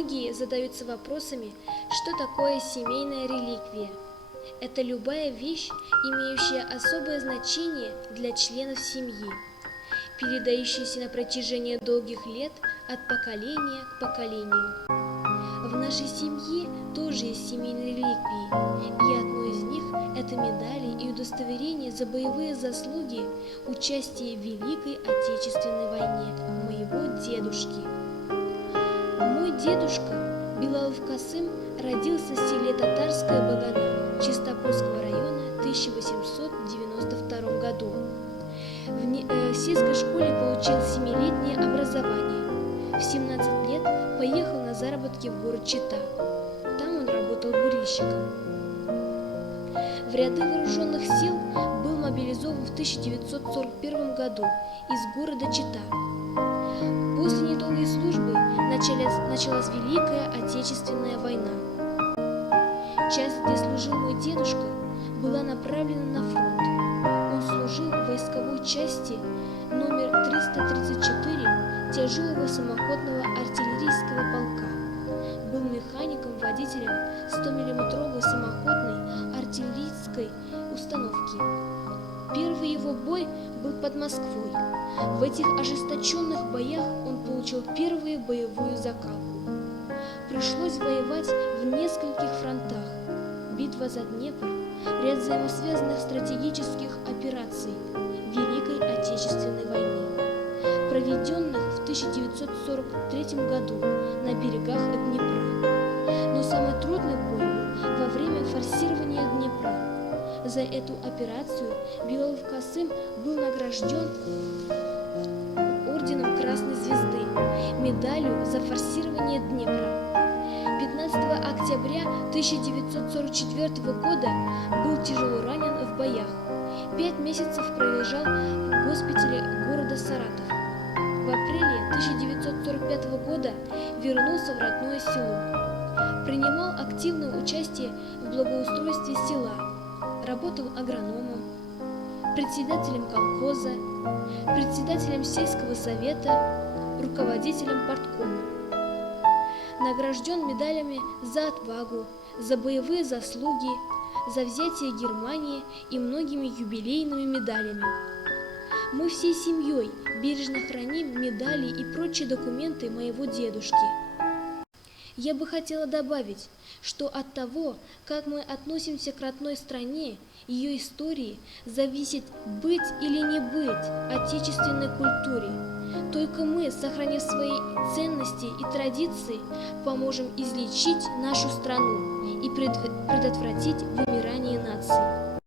Многие задаются вопросами, что такое семейная реликвия. Это любая вещь, имеющая особое значение для членов семьи, передающаяся на протяжении долгих лет от поколения к поколению. В нашей семье тоже есть семейные реликвии, и одной из них – это медали и удостоверения за боевые заслуги участия в Великой Отечественной войне моего дедушки. Мой дедушка Билалов Касым родился в селе Татарская Багана Чистопольского района в 1892 году. В сельской школе получил 7-летнее образование. В 17 лет поехал на заработки в город Чита. Там он работал бурильщиком. В ряды вооруженных сил был мобилизован в 1941 году из города Чита. После недолгой службы началась Великая Отечественная война. Часть, где служил мой дедушка, была направлена на фронт. Он служил в войсковой части номер 334 тяжелого самоходного артиллерийского полка. Был механиком-водителем 100-мм самоходной артиллерийской установки. Первый его бой был под Москвой. В этих ожесточенных боях он получил первую боевую закалку. Пришлось воевать в нескольких фронтах. Битва за Днепр, ряд взаимосвязанных стратегических операций Великой Отечественной войны, проведенных в 1943 году на берегах Днепра. Но самый трудный бой был во время форсирования Днепра. За эту операцию Билалов Касым был награжден орденом Красной Звезды, медалью за форсирование Днепра. 15 октября 1944 года был тяжело ранен в боях. 5 месяцев пролежал в госпитале города Саратов. В апреле 1945 года вернулся в родное село. Принимал активное участие в благоустройстве села. Работал агрономом, председателем колхоза, председателем сельского совета, руководителем парткома. Награжден медалями за отвагу, за боевые заслуги, за взятие Германии и многими юбилейными медалями. Мы всей семьей бережно храним медали и прочие документы моего дедушки. Я бы хотела добавить, что от того, как мы относимся к родной стране, ее истории, зависит быть или не быть отечественной культуре. Только мы, сохранив свои ценности и традиции, поможем излечить нашу страну и предотвратить вымирание наций.